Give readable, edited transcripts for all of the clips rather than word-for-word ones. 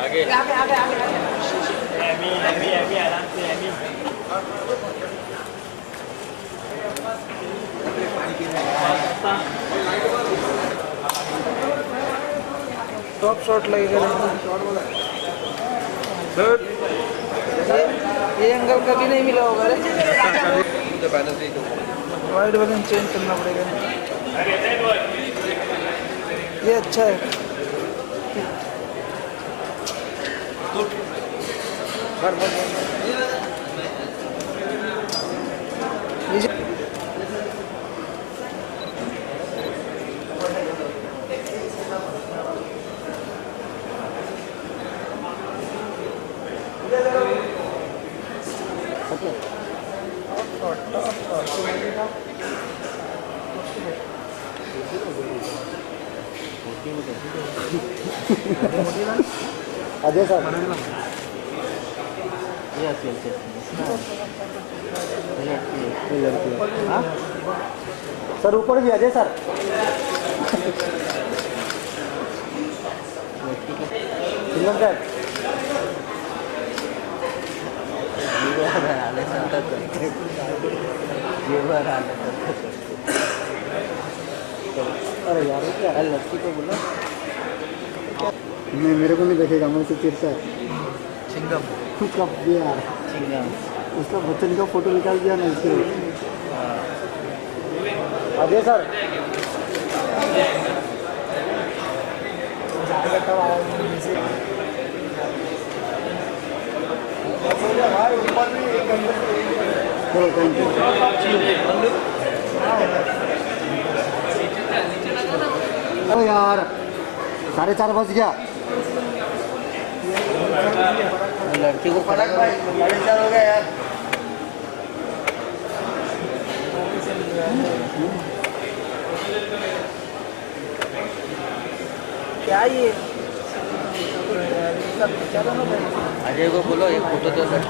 आगे आगे आगे आगे एमी एमी एमी आराम से एमी टॉप शॉट लगेगा सर। ये एंगल कभी नहीं मिला होगा रे। वाइड बटन चेंज करना पड़ेगा। ये अच्छा है। अजय सर सर ऊपर भी अजय सर सिंगल सर अरे यार क्या लड़की को बोला नहीं, मेरे को नहीं देखेगा, मैं उसे चिरता है चिंगम कब दिया चिंगम उसका बच्चन का फोटो निकाल दिया ना इसके। अजय सर चलो थैंक यू। अरे यार 4:30 बज गया। लड़की को फर्क भाई 4:30 हो गया यार। क्या ये अजय को बोलो एक फोटो तो सर।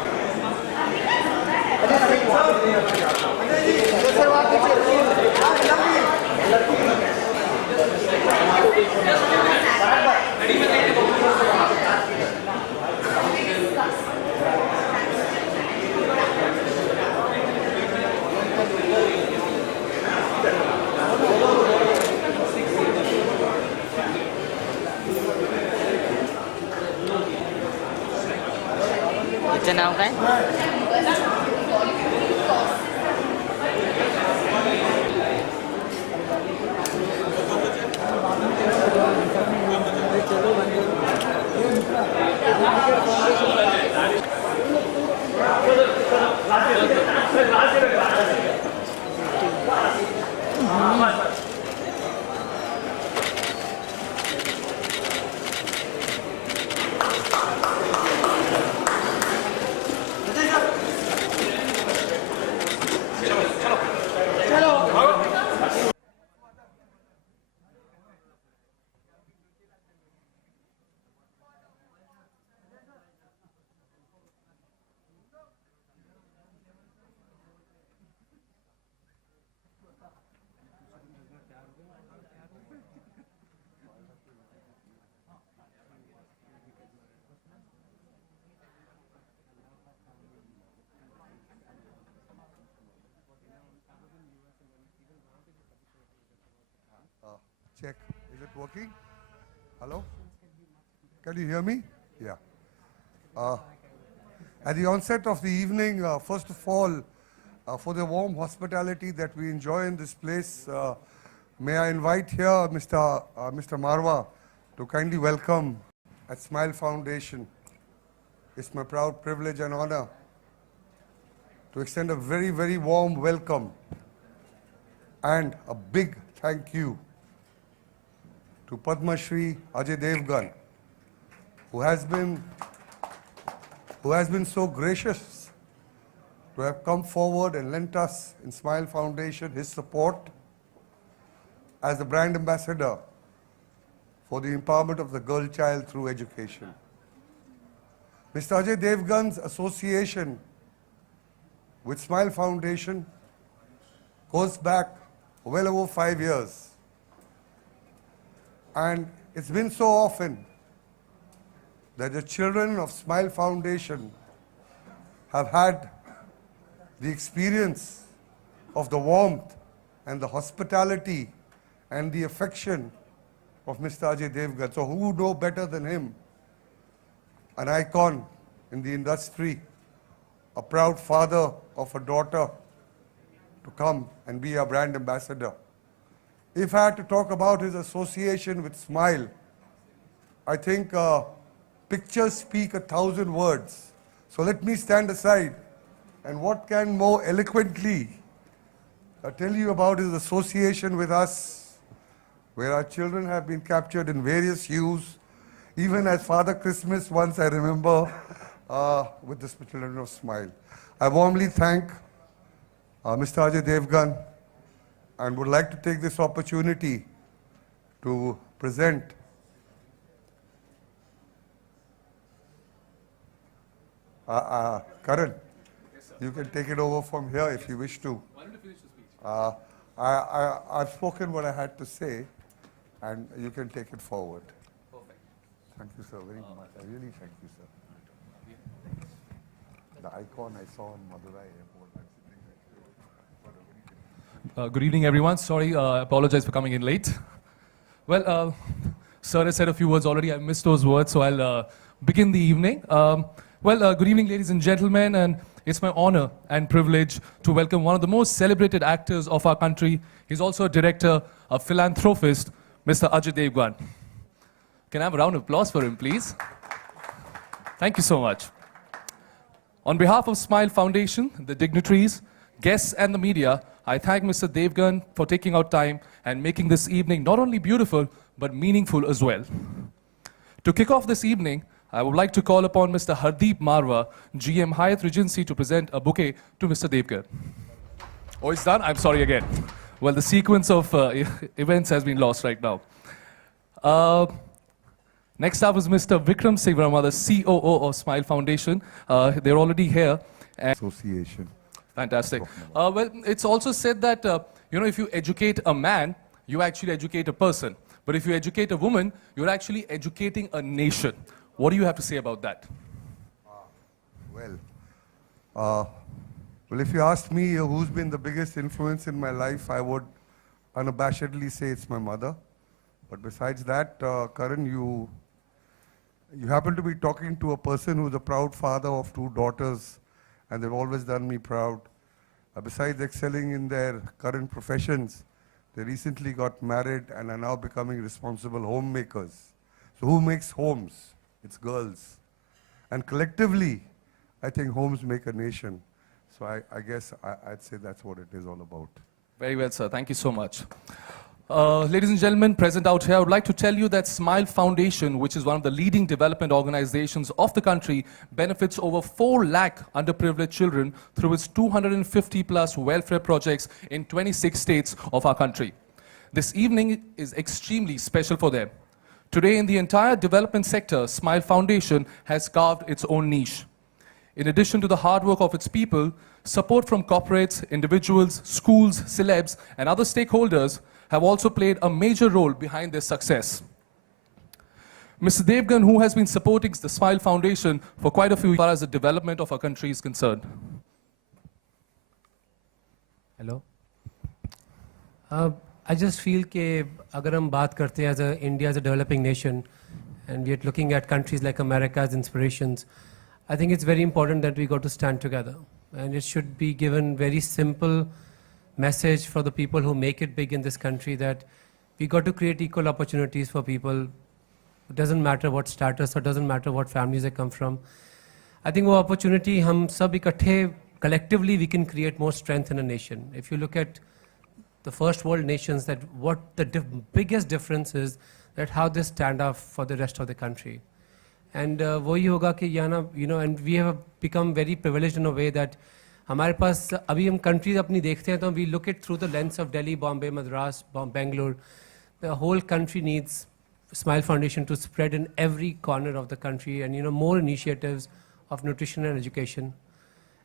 त्याचं नाव काय? Check. Is it working? Hello? Can you hear me? Yeah. At the onset of the evening, first of all, for the warm hospitality that we enjoy in this place, may I invite here Mr. Marwa to kindly welcome at Smile Foundation. It's my proud privilege and honor to extend a very, very warm welcome and a big thank you to Padmashree Ajay Devgn, who has been so gracious to have come forward and lent us in Smile Foundation his support as the brand ambassador for the empowerment of the girl child through education. Mr. Ajay Devgn's association with Smile Foundation goes back well over 5 years. And it's been so often that the children of Smile Foundation have had the experience of the warmth and the hospitality and the affection of Mr. Ajay Devgn. So who would know better than him? An icon in the industry, a proud father of a daughter, to come and be a brand ambassador. If I had to talk about his association with Smile, I think pictures speak 1,000 words. So let me stand aside, and what can more eloquently tell you about his association with us, where our children have been captured in various hues, even as Father Christmas once, I remember, with the children of Smile. I warmly thank Mr. Ajay Devgn, and would like to take this opportunity to present Karan. You can take it over from here if you wish to. Why don't you finish the speech? I've spoken what I had to say, and you can take it forward. Perfect. Thank you, sir, very much. I really thank you, sir. The icon I saw in Madurai airport. Good evening, everyone. Sorry, I apologize for coming in late. Well, sir has said a few words already. I missed those words, so I'll begin the evening. Good evening, ladies and gentlemen, and it's my honor and privilege to welcome one of the most celebrated actors of our country. He's also a director, a philanthropist, Mr. Ajay Devgn. Can I have a round of applause for him, please? Thank you so much. On behalf of Smile Foundation, the dignitaries, guests, and the media, I thank Mr. Devgn for taking out time and making this evening not only beautiful, but meaningful as well. To kick off this evening, I would like to call upon Mr. Hardeep Marwa, GM Hyatt Regency, to present a bouquet to Mr. Devgn. Oh, it's done? I'm sorry again. Well, the sequence of events has been lost right now. Next up is Mr. Vikram Singh Verma, the COO of Smile Foundation. They're already here. Association. Fantastic. Well, it's also said that, if you educate a man, you actually educate a person. But if you educate a woman, you're actually educating a nation. What do you have to say about that? Well, if you ask me who's been the biggest influence in my life, I would unabashedly say it's my mother. But besides that, Karan, you happen to be talking to a person who's a proud father of 2 daughters, and they've always done me proud. Besides excelling in their current professions, they recently got married and are now becoming responsible homemakers. So who makes homes? It's girls. And collectively, I think homes make a nation. So I guess I'd say that's what it is all about. Very well, sir. Thank you so much. Ladies and gentlemen, present out here, I would like to tell you that Smile Foundation, which is one of the leading development organizations of the country, benefits over 4 lakh underprivileged children through its 250 plus welfare projects in 26 states of our country. This evening is extremely special for them. Today, in the entire development sector, Smile Foundation has carved its own niche. In addition to the hard work of its people, support from corporates, individuals, schools, celebs, and other stakeholders have also played a major role behind their success. Mr. Devgn, who has been supporting the Smile Foundation for quite a few years as far as the development of our country is concerned. Hello. I just feel that agar hum baat karte as India as a developing nation, and we are looking at countries like America as inspirations, I think it's very important that we got to stand together. And it should be given very simple message for the people who make it big in this country that we got to create equal opportunities for people. It doesn't matter what status or doesn't matter what families they come from. I think वो opportunity हम सब इकट्ठे collectively we can create more strength in a nation. If you look at the first world nations, that what the biggest difference is that how they stand up for the rest of the country. And वही होगा कि यहाँ and we have become very privileged in a way that हमारे पास अभी हम countries अपनी देखते हैं तो we look it through the lens of Delhi, Bombay, Madras, Bangalore. The whole country needs Smile Foundation to spread in every corner of the country, and more initiatives of nutrition and education.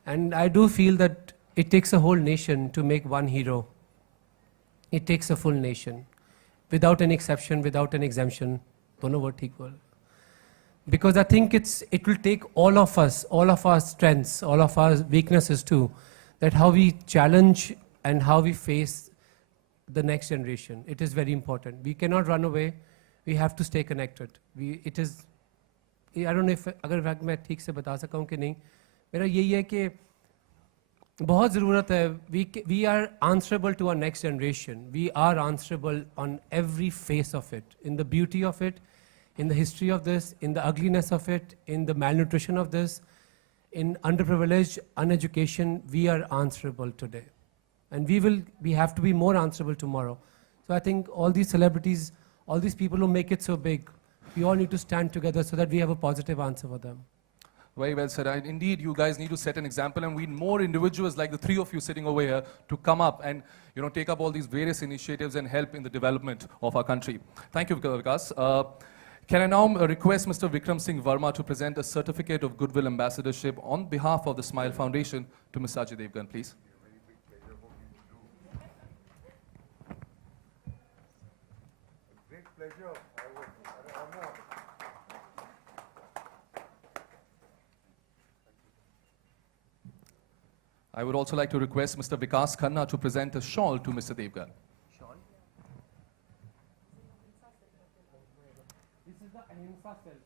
And I do feel that it takes a whole nation to make one hero. It takes a full nation, without any exception, without an exemption. दोनों word ठीक बोल. because I think it will take all of us, all of our strengths, all of our weaknesses too, that how we challenge and how we face the next generation. It is very important. We cannot run away. We have to stay connected. It is, I don't know if अगर मैं ठीक से बता सका हूँ कि नहीं, मेरा यही है कि बहुत ज़रूरत है. We are answerable to our next generation. We are answerable on every face of it, in the beauty of it, in the history of this, in the ugliness of it, in the malnutrition of this, in underprivileged, uneducation. We are answerable today. And we have to be more answerable tomorrow. So I think all these celebrities, all these people who make it so big, we all need to stand together so that we have a positive answer for them. Very well said. And indeed, you guys need to set an example, and we need more individuals like the three of you sitting over here to come up and take up all these various initiatives and help in the development of our country. Thank you, Vikas. Can I now request Mr. Vikram Singh Verma to present a certificate of goodwill ambassadorship on behalf of the Smile Foundation to Mr. Ajay Devgn, please? Great pleasure. An honor. I would also like to request Mr. Vikas Khanna to present a shawl to Mr. Devgn. This is the Ahimsa cell.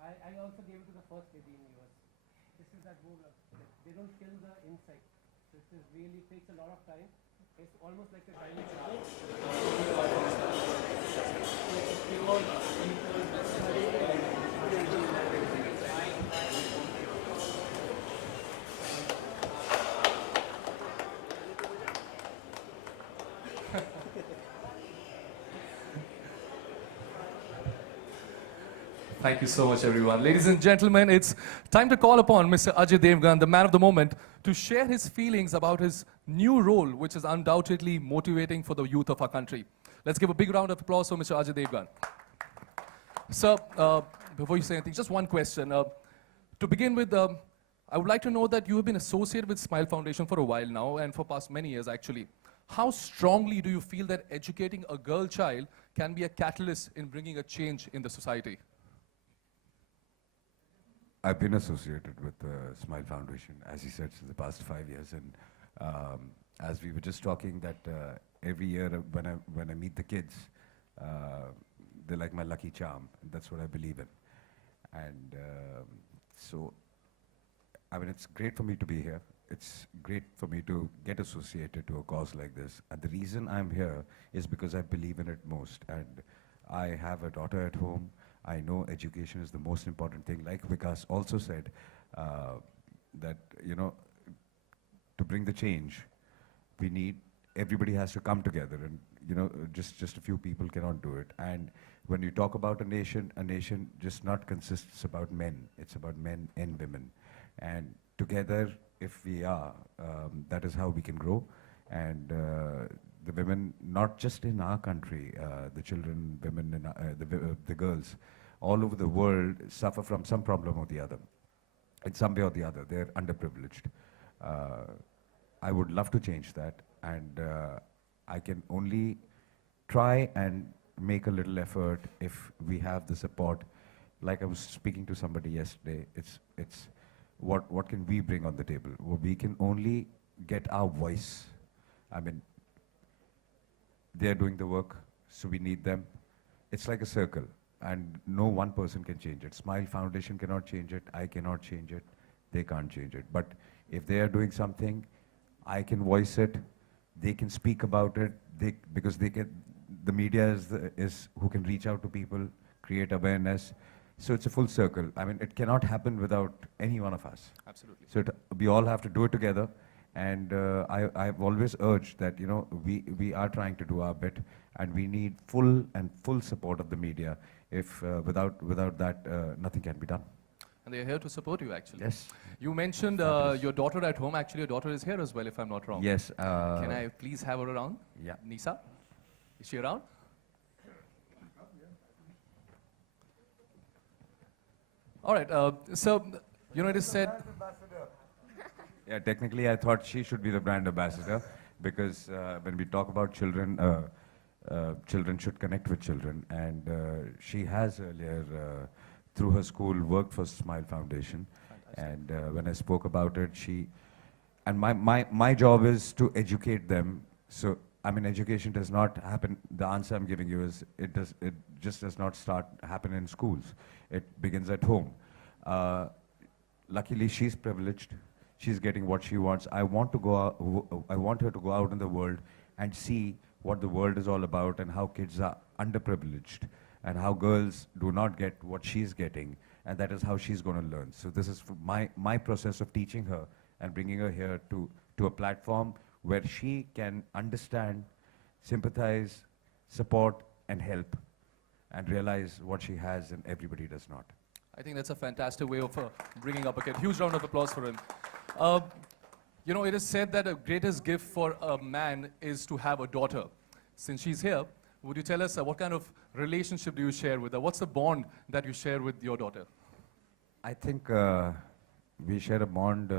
I also gave it to the first lady in US. This is that wool. They don't kill the insect. This is really takes a lot of time. It's almost like a tiny Thank you so much, everyone. Ladies and gentlemen, it's time to call upon Mr. Ajay Devgn, the man of the moment, to share his feelings about his new role, which is undoubtedly motivating for the youth of our country. Let's give a big round of applause for Mr. Ajay Devgn. Sir, before you say anything, just one question. To begin with, I would like to know that you have been associated with Smile Foundation for a while now, and for past many years, actually. How strongly do you feel that educating a girl child can be a catalyst in bringing a change in the society? I've been associated with the Smile Foundation, as he said, since the past 5 years. And as we were just talking, that every year when I meet the kids, they're like my lucky charm. That's what I believe in. And so, I mean, it's great for me to be here. It's great for me to get associated to a cause like this. And the reason I'm here is because I believe in it most. And I have a daughter at home. I know education is the most important thing. Like Vikas also said, that, to bring the change, everybody has to come together, and, just a few people cannot do it. And when you talk about a nation just not consists about men, it's about men and women. And together, if we are, that is how we can grow. And the women, not just in our country, the children, women, and the girls, all over the world suffer from some problem or the other. In some way or the other, they're underprivileged. I would love to change that, and I can only try and make a little effort if we have the support. Like I was speaking to somebody yesterday, it's what can we bring on the table? Well, we can only get our voice. I mean, they're doing the work, so we need them. It's like a circle, and no one person can change it. Smile Foundation cannot change it, I cannot change it, they can't change it. But if they are doing something, I can voice it, they can speak about it, because the media is who can reach out to people, create awareness. So it's a full circle. I mean, it cannot happen without any one of us. Absolutely. So we all have to do it together. And I've always urged that, we are trying to do our bit, and we need full support of the media. If without that, nothing can be done. And they're here to support you, actually. Yes. You mentioned your daughter at home. Actually, your daughter is here as well, if I'm not wrong. Yes. Can I please have her around? Yeah. Nisa, is she around? All right. So, it is said. Yeah, technically, I thought she should be the brand ambassador, because when we talk about children, children should connect with children, and she has earlier, through her school, worked for Smile Foundation. And when I spoke about it, and my job is to educate them. So, I mean, education does not happen, the answer I'm giving you is, it just does not happen in schools. It begins at home. Luckily, she's privileged. She's getting what she wants. I want her to go out in the world and see what the world is all about and how kids are underprivileged and how girls do not get what she's getting, and that is how she's going to learn. So this is my process of teaching her and bringing her here to a platform where she can understand, sympathize, support, and help, and realize what she has and everybody does not. I think that's a fantastic way of bringing up a kid. Huge round of applause for him. You know, it is said that the greatest gift for a man is to have a daughter. Since she's here, would you tell us what kind of relationship do you share with her? What's the bond that you share with your daughter? I think we share a bond.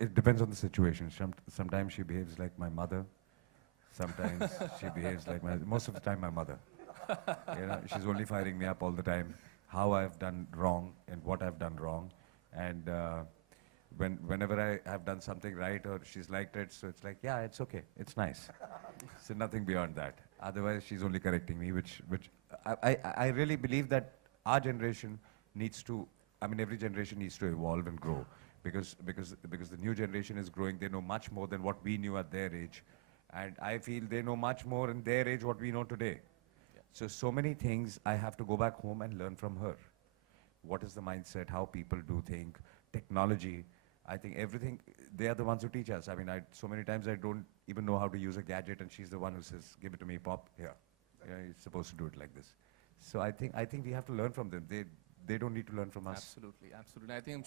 It depends on the situation. Sometimes she behaves like my mother. Sometimes she behaves like most of the time my mother. You know, she's only firing me up all the time, how I've done wrong and what I've done wrong. And whenever I have done something right or she's liked it, so it's like, yeah, it's okay, it's nice. So nothing beyond that. Otherwise, she's only correcting me, which I really believe that our generation needs to, I mean, every generation needs to evolve and grow, because the new generation is growing. They know much more than what we knew at their age. And I feel they know much more in their age what we know today. Yeah. So many things I have to go back home and learn from her. What is the mindset, how people do think, technology. I think everything, they are the ones who teach us. I mean, so many times I don't even know how to use a gadget, and she's the one who says, give it to me, Pop, here. Yeah, you're supposed to do it like this. So I think we have to learn from them. They don't need to learn from us. Absolutely, absolutely. I think,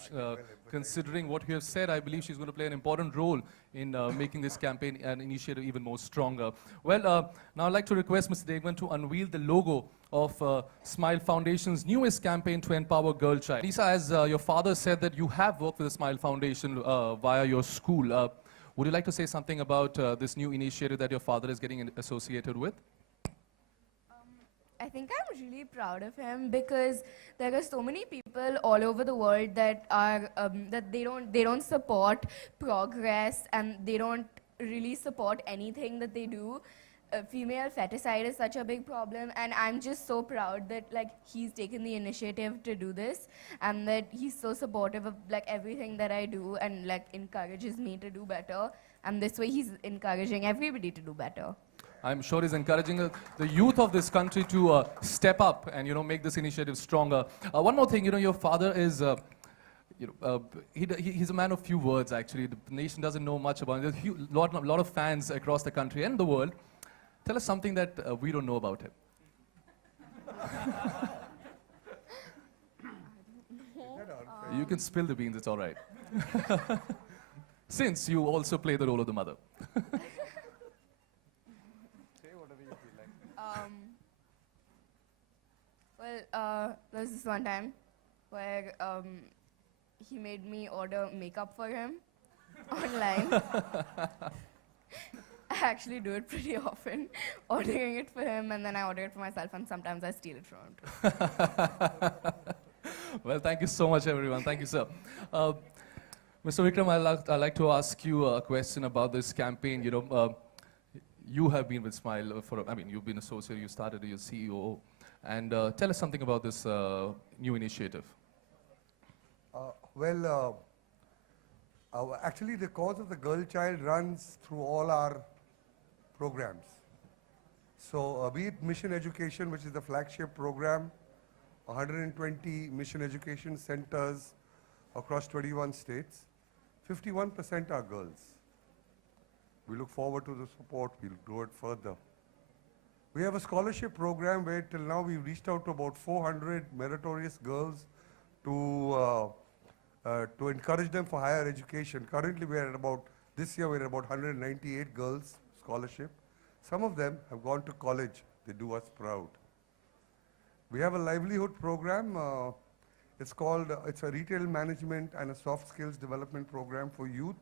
considering what you have said, I believe she's going to play an important role in making this campaign and initiative even more stronger. Well, now I'd like to request Mr. Devgn to unveil the logo of Smile Foundation's newest campaign to empower girl child. Lisa, as your father said that you have worked with the Smile Foundation via your school, would you like to say something about this new initiative that your father is getting associated with? I think I'm really proud of him because there are so many people all over the world that are that they don't support progress, and they don't really support anything that they do. Female feticide is such a big problem, and I'm just so proud that like he's taken the initiative to do this, and that he's so supportive of like everything that I do, and like encourages me to do better. And this way he's encouraging everybody to do better. I'm sure he's encouraging the youth of this country to step up and, you know, make this initiative stronger. One more thing, you know, your father is, he's a man of few words, actually. The nation doesn't know much about him. There's a lot of fans across the country and the world. Tell us something that we don't know about him. You can spill the beans, it's all right. Since you also play the role of the mother. Well, there was this one time where he made me order makeup for him online. I actually do it pretty often, ordering it for him, and then I order it for myself, and sometimes I steal it from him too. Well, thank you so much, everyone. Thank you, sir. Mr. Vikram, I'd like to ask you a question about this campaign. You know, you have been with Smile you've been associated, you started as your CEO. And tell us something about this new initiative. Actually, the cause of the girl child runs through all our programs. So be it Mission Education, which is the flagship program, 120 Mission Education centers across 21 states, 51% are girls. We look forward to the support. We'll grow it further. We have a scholarship program where till now we've reached out to about 400 meritorious girls to encourage them for higher education. Currently this year we're at about 198 girls scholarship. Some of them have gone to college. They do us proud. We have a livelihood program. It's a retail management and a soft skills development program for youth.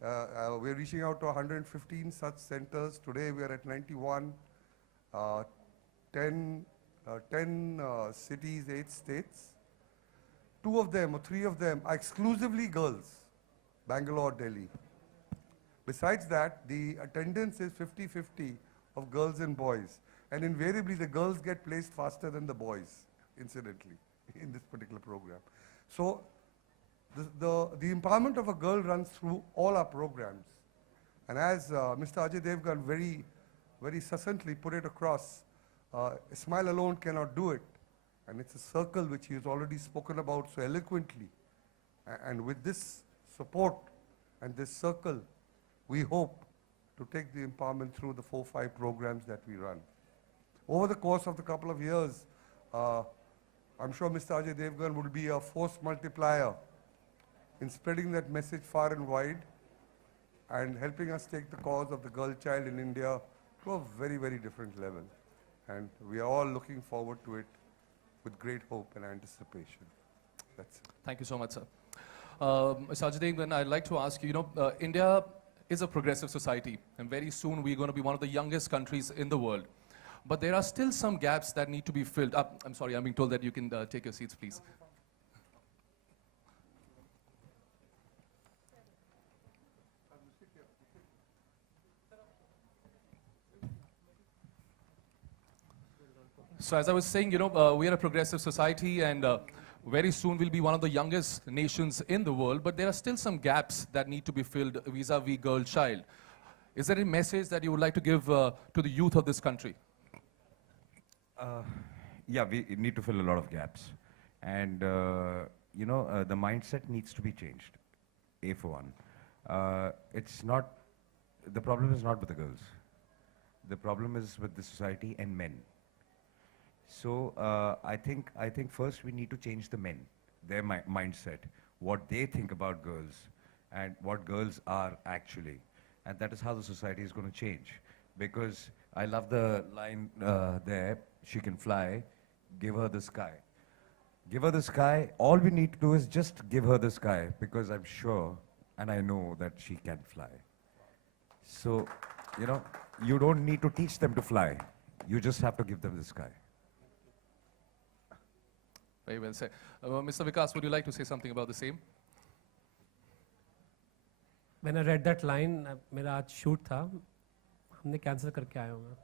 We're reaching out to 115 such centers. Today we are at 91. 10 10 cities, 8 states. 2 of them or 3 of them are exclusively girls, Bangalore, Delhi. Besides that, the attendance is 50-50 of girls and boys. And invariably, the girls get placed faster than the boys, incidentally, in this particular program. So the empowerment of a girl runs through all our programs. And as Mr. Ajay Devgn very succinctly put it across, a smile alone cannot do it. And it's a circle which he has already spoken about so eloquently. And with this support and this circle, we hope to take the empowerment through the 4-5 programs that we run. Over the course of the couple of years, I'm sure Mr. Ajay Devgn will be a force multiplier in spreading that message far and wide and helping us take the cause of the girl child in India to a very, very different level. And we are all looking forward to it with great hope and anticipation. That's it. Thank you so much, sir. Mr. Ajay Devgn, I'd like to ask you, India is a progressive society, and very soon we're going to be one of the youngest countries in the world. But there are still some gaps that need to be filled up. I'm sorry, I'm being told that you can take your seats, please. So as I was saying, we are a progressive society, and very soon we'll be one of the youngest nations in the world, but there are still some gaps that need to be filled vis-a-vis girl child. Is there any message that you would like to give to the youth of this country? Yeah, we need to fill a lot of gaps. And, the mindset needs to be changed, A for one. The problem is not with the girls. The problem is with the society and men. So I think first we need to change the men, their mindset, what they think about girls and what girls are actually. And that is how the society is going to change. Because I love the line there, she can fly, give her the sky. Give her the sky, all we need to do is just give her the sky, because I'm sure and I know that she can fly. So, you don't need to teach them to fly. You just have to give them the sky. Very well said. Mr. Vikas, would you like to say something about the same? When I read that line, मेरा आज shoot था, हमने cancel करके आया हूँ मैं.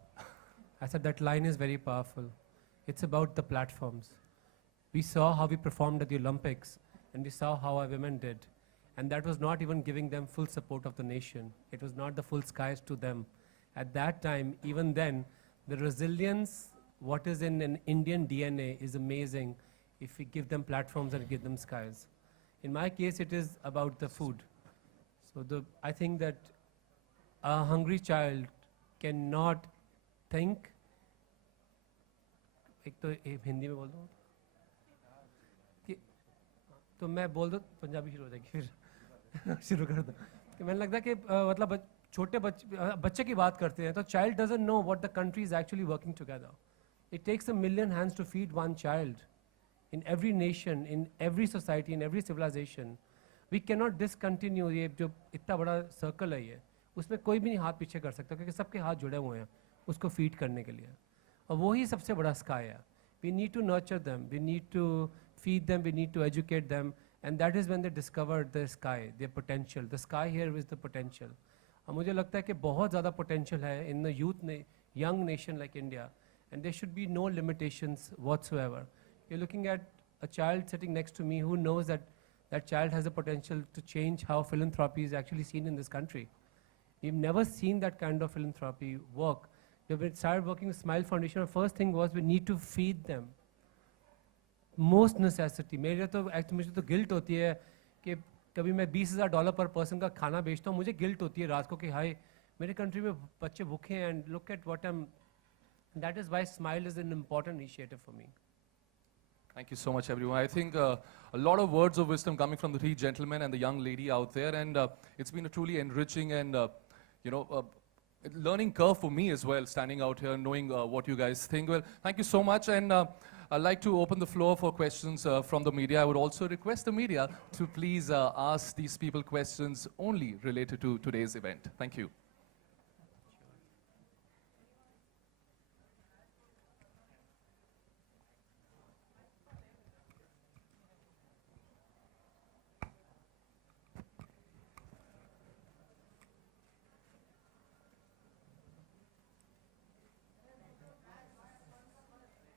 I said that line is very powerful. It's about the platforms. We saw how we performed at the Olympics, and we saw how our women did. And that was not even giving them full support of the nation. It was not the full skies to them. At that time, even then, the resilience, what is in an Indian DNA is amazing if we give them platforms and give them skies. In my case, it is about the food. So I think that a hungry child cannot think. एक तो हिंदी में बोल दूँ कि तो मैं बोल दूँ पंजाबी शुरू हो जाएगी फिर शुरू कर दूँ कि मैंने लगता है कि मतलब छोटे बच्चे की बात करते हैं तो child doesn't know what the country is actually working together. It takes 1 million hands to feed one child. In every nation, in every society, in every civilization, we cannot discontinue ये जो इतना बड़ा circle है ये, उसमें कोई भी नहीं हाथ पीछे कर सकता क्योंकि सबके हाथ जुड़े हुए हैं उसको feed करने के लिए. और वो ही सबसे बड़ा sky है. We need to nurture them, we need to feed them, we need to educate them, and that is when they discovered the sky, their potential. The sky here is the potential. और मुझे लगता है कि बहुत ज़्यादा potential है in the young nation like India, and there should be no limitations whatsoever. You're looking at a child sitting next to me who knows that that child has the potential to change how philanthropy is actually seen in this country. We've never seen that kind of philanthropy work. When we started working with Smile Foundation, the first thing was we need to feed them. Most necessity. मुझे तो guilt होती है कि कभी मैं $20,000 per person का खाना बेचता हूँ, मुझे guilt होती है रात को कि हाय मेरे country में बच्चे भूखे हैं and look at what I'm. That is why Smile is an important initiative for me. Thank you so much, everyone. I think a lot of words of wisdom coming from the 3 gentlemen and the young lady out there, and it's been a truly enriching and learning curve for me as well, standing out here, knowing what you guys think. Well, thank you so much, and I'd like to open the floor for questions from the media. I would also request the media to please ask these people questions only related to today's event. Thank you.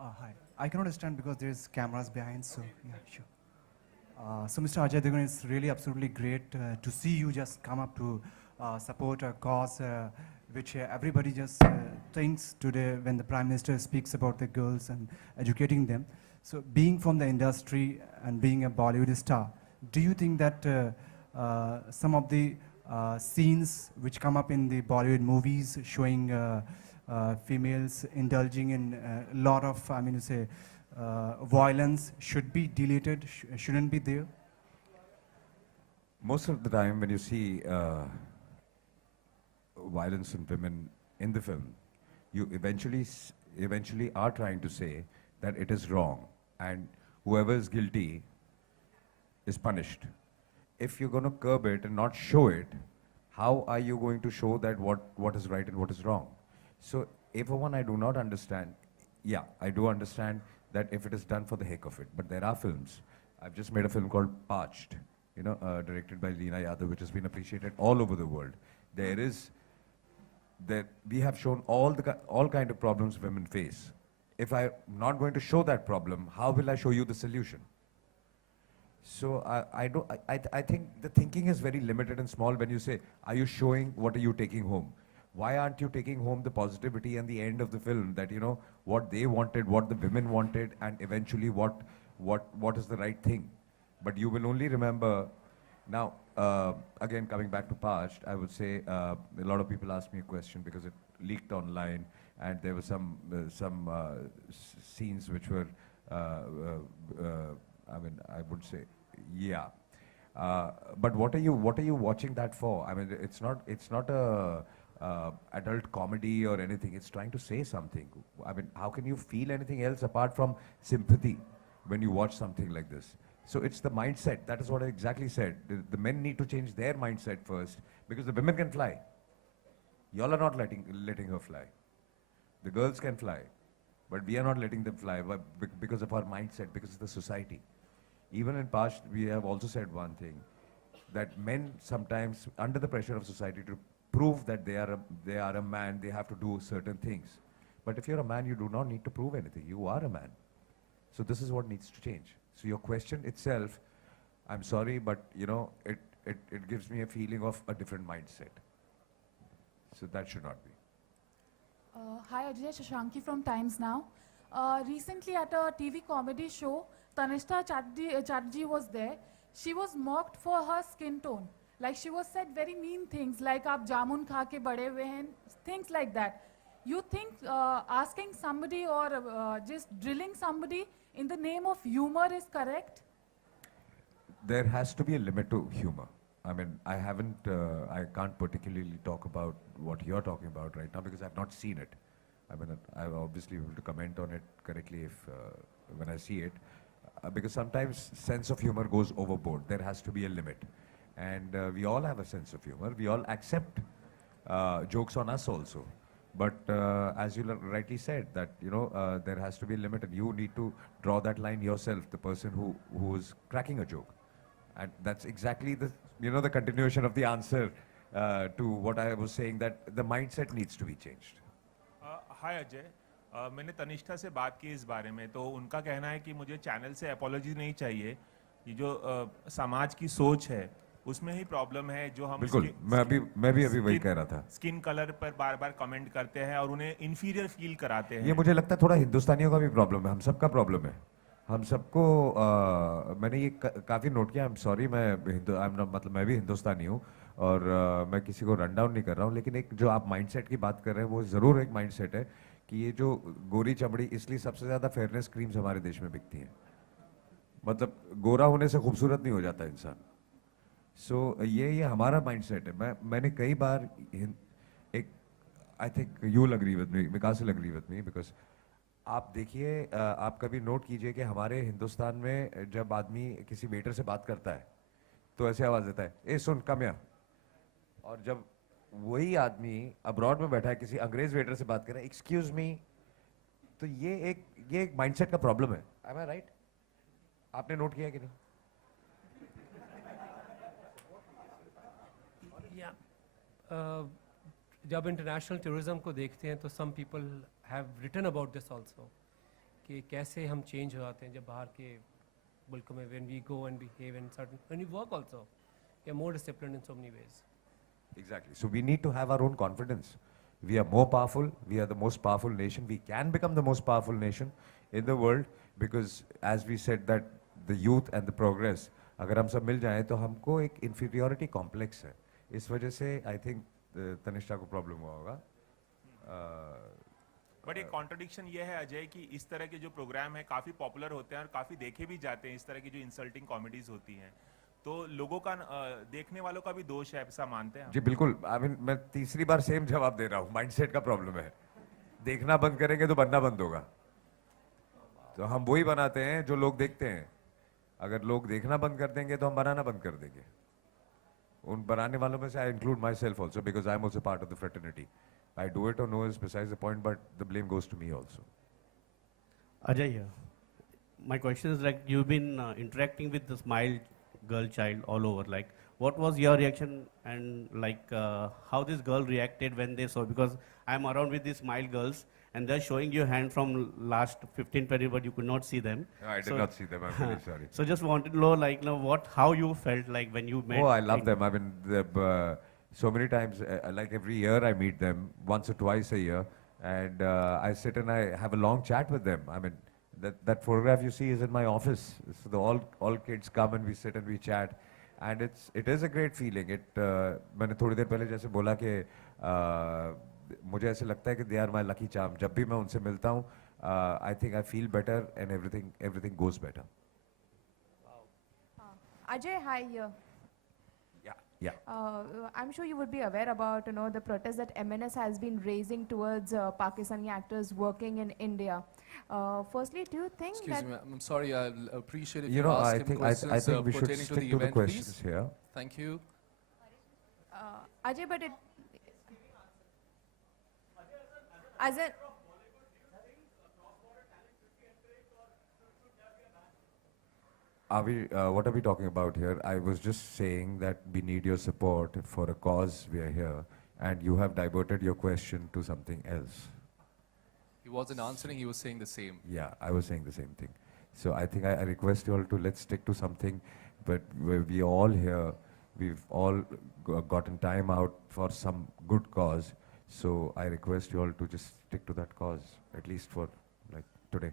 Hi. I cannot stand because there's cameras behind, so yeah, sure. So Mr. Ajay Devgn, it's really absolutely great to see you just come up to support a cause which everybody just thinks today when the Prime Minister speaks about the girls and educating them. So being from the industry and being a Bollywood star, do you think that some of the scenes which come up in the Bollywood movies showing females indulging in a lot of, I mean to say, violence should be deleted, shouldn't be there? Most of the time when you see violence in women in the film, you eventually are trying to say that it is wrong and whoever is guilty is punished. If you're going to curb it and not show it, how are you going to show that what is right and what is wrong? So if one I do not understand, yeah, I do understand that if it is done for the heck of it, but there are films. I've just made a film called Parched, you know, directed by Leena Yadav, which has been appreciated all over the world. We have shown all kind of problems women face. If I'm not going to show that problem, how will I show you the solution? So I think the thinking is very limited and small when you say, are you showing, what are you taking home? Why aren't you taking home the positivity and the end of the film that, you know, what they wanted, what the women wanted, and eventually what is the right thing? But you will only remember, now, again, coming back to Parched, I would say a lot of people asked me a question because it leaked online and there were some scenes which were, I mean, I would say, yeah. But what are you watching that for? I mean, it's not a adult comedy or anything. It's trying to say something. I mean, how can you feel anything else apart from sympathy when you watch something like this? So it's the mindset. That is what I exactly said. The men need to change their mindset first because the women can fly. Y'all are not letting her fly. The girls can fly, but we are not letting them fly because of our mindset, because of the society. Even in past, we have also said one thing, that men sometimes, under the pressure of society to prove that they are a man, they have to do certain things. But if you're a man, you do not need to prove anything. You are a man. So this is what needs to change. So your question itself, I'm sorry, but you know, it gives me a feeling of a different mindset. So that should not be. Hi Ajay, Shashanki from Times Now. Recently at a TV comedy show, Tanishta Chatterjee was there. She was mocked for her skin tone. Like she was said very mean things like aap jamun kha ke bade hue hain, things like that. You think asking somebody or just drilling somebody in the name of humor is correct? There has to be a limit to humor. I mean, I can't particularly talk about what you're talking about right now because I've not seen it. I mean, I obviously will to comment on it correctly when I see it. Because sometimes sense of humor goes overboard. There has to be a limit. And we all have a sense of humor. We all accept jokes on us also. But as you rightly said, that you know there has to be a limit, and you need to draw that line yourself. The person who is cracking a joke, and that's exactly the continuation of the answer to what I was saying, that the mindset needs to be changed. हाय अजय, मैंने तनिष्ठा से बात की इस बारे में, तो उनका कहना है कि मुझे चैनल से अपॉलॉजी नहीं चाहिए. ये जो समाज की सोच है उसमें ही प्रॉब्लम है. जो हम बिल्कुल, मैं भी अभी वही कह रहा था. स्किन कलर पर बार-बार कमेंट करते हैं और उन्हें इन्फीरियर फील कराते हैं. ये मुझे लगता है थोड़ा हिंदुस्तानियों का भी प्रॉब्लम है. हम सबका प्रॉब्लम है. हम सबको मैंने ये काफ़ी नोट किया. आई एम सॉरी, मतलब मैं भी हिंदुस्तानी हूँ और मैं किसी को रन डाउन नहीं कर रहा हूँ, लेकिन एक जो आप माइंडसेट की बात कर रहे हैं वो ज़रूर एक माइंडसेट है कि ये जो गोरी चमड़ी, इसलिए सबसे ज़्यादा फेयरनेस क्रीम्स हमारे देश में बिकती हैं. मतलब गोरा होने से खूबसूरत नहीं हो जाता इंसान. सो ये हमारा माइंडसेट है. मैंने कई बार एक, I think you will agree with me, Vikas will agree with me, because आप देखिए, आप कभी नोट कीजिए कि हमारे हिंदुस्तान में जब आदमी किसी वेटर से बात करता है तो ऐसे आवाज़ देता है, ए सुन कम या. और जब वही आदमी अब्रॉड में बैठा है किसी अंग्रेज वेटर से बात कर रहा है, एक्सक्यूज मी, तो ये एक माइंडसेट का प्रॉब्लम है. एम आई राइट? आपने नोट किया कि नहीं? जब इंटरनेशनल टूरिज्म को देखते हैं तो some people have written about this also कि कैसे हम चेंज हो जाते हैं जब बाहर के मुल्कों में when we go and behave in certain when we work also we are more disciplined in so many ways. Exactly. So we need to have our own confidence. We are more powerful. We are the most powerful nation. We can become the most powerful nation in the world because, as we said, that the youth and the progress. अगर हम सब मिल जाएं तो हमको एक inferiority complex है. इस वजह से I think तनिष्ठा को problem हुआ होगा. बट एक कॉन्ट्रडिक्शन ये है अजय कि इस तरह के जो प्रोग्राम है काफ़ी पॉपुलर होते हैं और काफ़ी देखे भी जाते हैं, इस तरह की जो इंसल्टिंग कॉमेडीज होती हैं, तो लोगों का देखने वालों का भी दोष है, ऐसा मानते हैं? जी बिल्कुल. I mean, मैं तीसरी बार सेम जवाब दे रहा हूँ. माइंडसेट का प्रॉब्लम है. देखना बंद करेंगे तो बनना बंद होगा. तो हम वही बनाते हैं जो लोग देखते हैं. अगर लोग देखना बंद कर देंगे तो हम बनाना बंद कर देंगे. उन बनाने वालों में से I include myself also because I'm also part of the fraternity. I do it or no is besides the point, but the blame goes to me also. Ajay here. My question is like you've been interacting with the Smile girl child all over. Like, what was your reaction and like how this girl reacted when they saw? Because I'm around with these Smile girls and they're showing your hand from last 15-20, but you could not see them. No, I did not see them. I'm really sorry. So just wanted to know, like, how you felt like when you met. Oh, I love them. I mean, so many times, like every year I meet them once or twice a year, and I sit and I have a long chat with them. I mean, that photograph you see is in my office. So all kids come and we sit and we chat, and it is a great feeling. मैंने थोड़ी देर पहले जैसे बोला कि मुझे ऐसे लगता है कि they are my lucky charm. जब भी मैं उनसे मिलता हूँ, I think I feel better and everything goes better. Ajay, hi here. Yeah. I'm sure you would be aware about the protest that MNS has been raising towards Pakistani actors working in India. Firstly, do you think Excuse that me, I'm sorry. I'll appreciate if You you know, ask I him think questions we should pertaining to the stick to the event, questions please. here. Thank you. Ajay, but it as a What are we talking about here? I was just saying that we need your support for a cause. We are here, and you have diverted your question to something else. He wasn't answering, he was saying the same. Yeah, I was saying the same thing. So I think I request you all to let's stick to something, but we all here, we've all gotten time out for some good cause. So I request you all to just stick to that cause, at least for like today.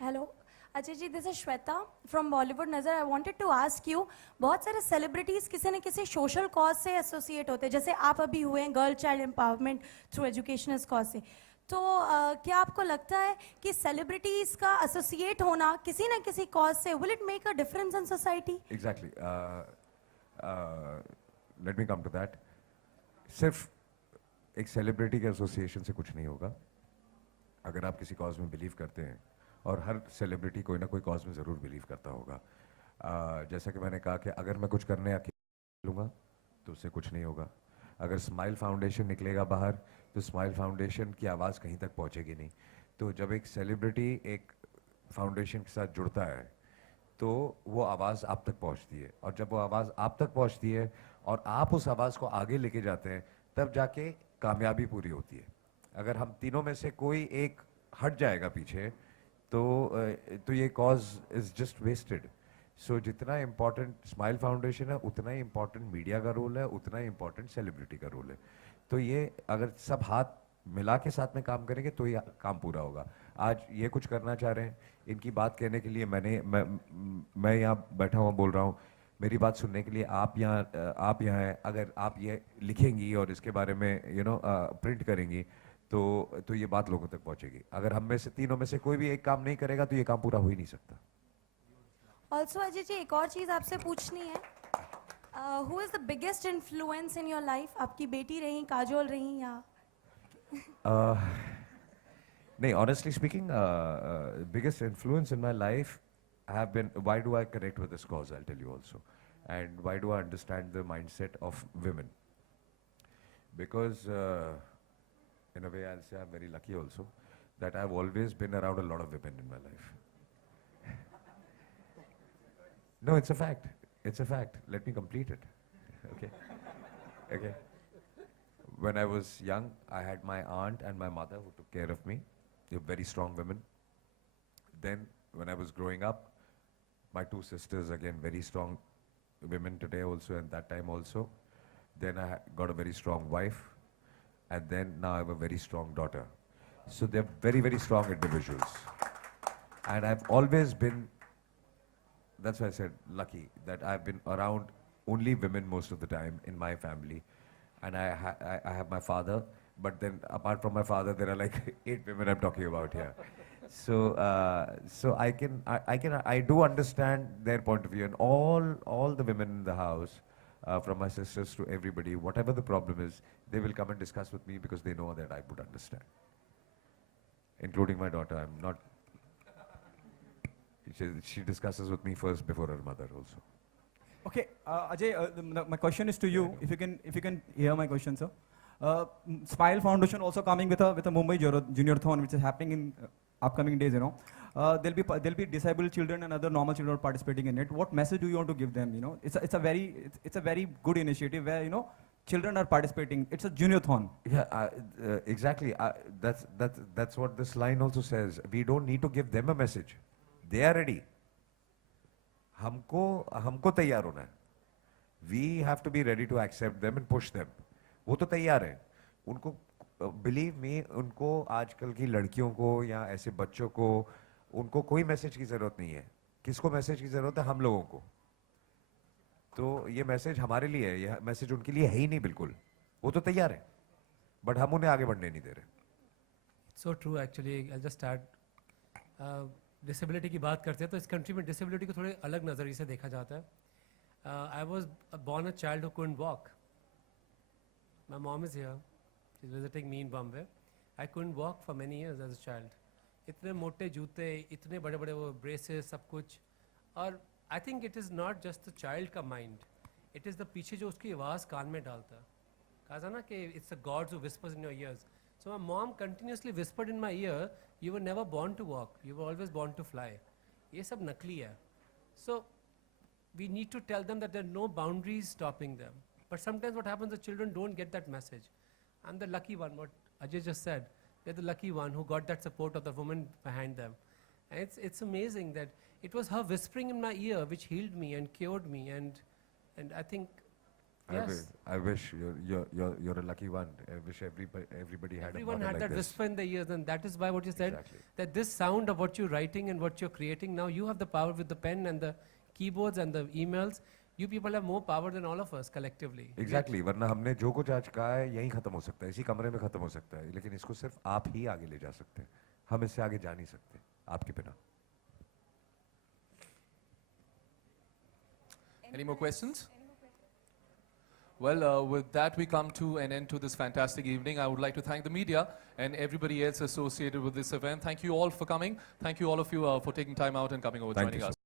Hello. Ajay ji, this is Shweta from Bollywood Nazar. I wanted to ask you, बहुत सारे celebrities किसी न किसी social cause से associate होते हैं, जैसे आप अभी हुए हैं girl child empowerment through educational cause से. तो क्या आपको लगता है कि celebrities का associate होना किसी न किसी cause से will it make a difference in society? Exactly. Let me come to that. सिर्फ एक celebrity के association से कुछ नहीं होगा. अगर आप किसी cause में believe करते हैं, और हर सेलिब्रिटी कोई ना कोई कॉज में ज़रूर बिलीव करता होगा. जैसा कि मैंने कहा कि अगर मैं कुछ करने अकेले लूँगा तो उससे कुछ नहीं होगा. अगर स्माइल फाउंडेशन निकलेगा बाहर तो स्माइल फाउंडेशन की आवाज़ कहीं तक पहुँचेगी नहीं. तो जब एक सेलिब्रिटी एक फाउंडेशन के साथ जुड़ता है तो वो आवाज़ आप तक पहुँचती है, और जब वो आवाज़ आप तक पहुँचती है और आप उस आवाज़ को आगे लेके जाते हैं तब जाके कामयाबी पूरी होती है. अगर हम तीनों में से कोई एक हट जाएगा पीछे तो ये कॉज इज जस्ट वेस्टेड. सो जितना इम्पोर्टेंट स्माइल फाउंडेशन है उतना ही इम्पोर्टेंट मीडिया का रोल है, उतना ही इम्पोर्टेंट सेलिब्रिटी का रोल है. तो ये अगर सब हाथ मिला के साथ में काम करेंगे तो ये काम पूरा होगा. आज ये कुछ करना चाह रहे हैं, इनकी बात कहने के लिए मैं यहाँ बैठा हुआ बोल रहा हूँ. मेरी बात सुनने के लिए आप यहाँ हैं. अगर आप ये लिखेंगी और इसके बारे में प्रिंट करेंगी तो ये बात लोगों तक पहुंचेगी. अगर हम में से तीनों में से कोई भी एक काम नहीं करेगा तो ये काम पूरा हो ही नहीं सकता. Also, अजय जी, एक और चीज़ आपसे पूछनी है. Who is the biggest influence in your life? आपकी बेटी रही, काजोल रही या? नहीं, honestly speaking, biggest influence in my life have been, why do I connect with this cause, I'll tell you also. And why do I understand the mindset of women? Because in a way, I'll say I'm very lucky also that I've always been around a lot of women in my life. No, it's a fact. It's a fact. Let me complete it. Okay. When I was young, I had my aunt and my mother who took care of me. They were very strong women. Then, when I was growing up, my two sisters, again, very strong women today also, and that time also. Then I got a very strong wife, and then now I have a very strong daughter. So they're very, very strong individuals. And I've always been, that's why I said lucky, that I've been around only women most of the time in my family. And I have my father, but then apart from my father, there are like 8 women I'm talking about here. So, so I do understand their point of view, and all the women in the house, from my sisters to everybody, whatever the problem is, they will come and discuss with me because they know that I would understand. Including my daughter, I'm not. She discusses with me first before her mother also. Okay, Ajay, my question is to you. If you can hear my question, sir. Smile Foundation also coming with a Mumbai Junior-thon, which is happening in upcoming days. You know, there'll be disabled children and other normal children participating in it. What message do you want to give them? You know, it's a very good initiative where, you know, children are participating. It's a Junior-thon. Yeah, exactly. That's what this line also says. We don't need to give them a message. They are ready. हमको तैयार होना है. We have to be ready to accept them and push them. वो तो तैयार हैं. उनको believe me, उनको आजकल की लड़कियों को या ऐसे बच्चों को उनको कोई मैसेज की जरूरत नहीं है. किसको मैसेज की जरूरत है? हम लोगों को. तो ये मैसेज हमारे लिए है. ये मैसेज उनके लिए है ही नहीं बिल्कुल. वो तो तैयार है. बट हम उन्हें आगे बढ़ने नहीं दे रहे. So true actually. I'll just add. Disability की बात करते हैं तो इस कंट्री में डिसेबिलिटी को थोड़े अलग नज़रिए से देखा जाता है. I was born a child who couldn't walk. My mom is here, she is visiting me in Bombay. I couldn't walk for many years as a child. इतने मोटे जूते, इतने बड़े बड़े वो ब्रेसेस, सब कुछ. और I think it is not just the child का माइंड, इट इज़ द पीछे जो उसकी आवाज़ कान में डालता है. कहा था ना कि it's the gods who whispers in your ears. So my mom continuously whispered in my ear, you were never born to walk, you were always born to fly. ये सब नकली है. So we need to tell them that there are no boundaries stopping them. But sometimes what happens, the children don't get that message. I'm the lucky one, what Ajay just said. They're the lucky one who got that support of the woman behind them. And it's amazing that it was her whispering in my ear which healed me and cured me. And I think, yes. I wish you're a lucky one. I wish everybody had a mother like that this. whisper in the ears, and that is why what you said, Exactly. that this sound of what you're writing and what you're creating, now you have the power with the pen and the keyboards and the emails. You people have more power than all of us collectively. Exactly. वरना हमने जो कुछ आज कहा है यहीं खत्म हो सकता है, इसी कमरे में खत्म हो सकता है. लेकिन इसको सिर्फ आप ही आगे ले जा सकते हैं. हम इससे आगे जा नहीं सकते आपके बिना. Any more questions? Well, with that, we come to an end to this fantastic evening. I would like to thank the media and everybody else associated with this event. Thank you all for coming. Thank you all of you for taking time out and coming over, Thank joining you, us.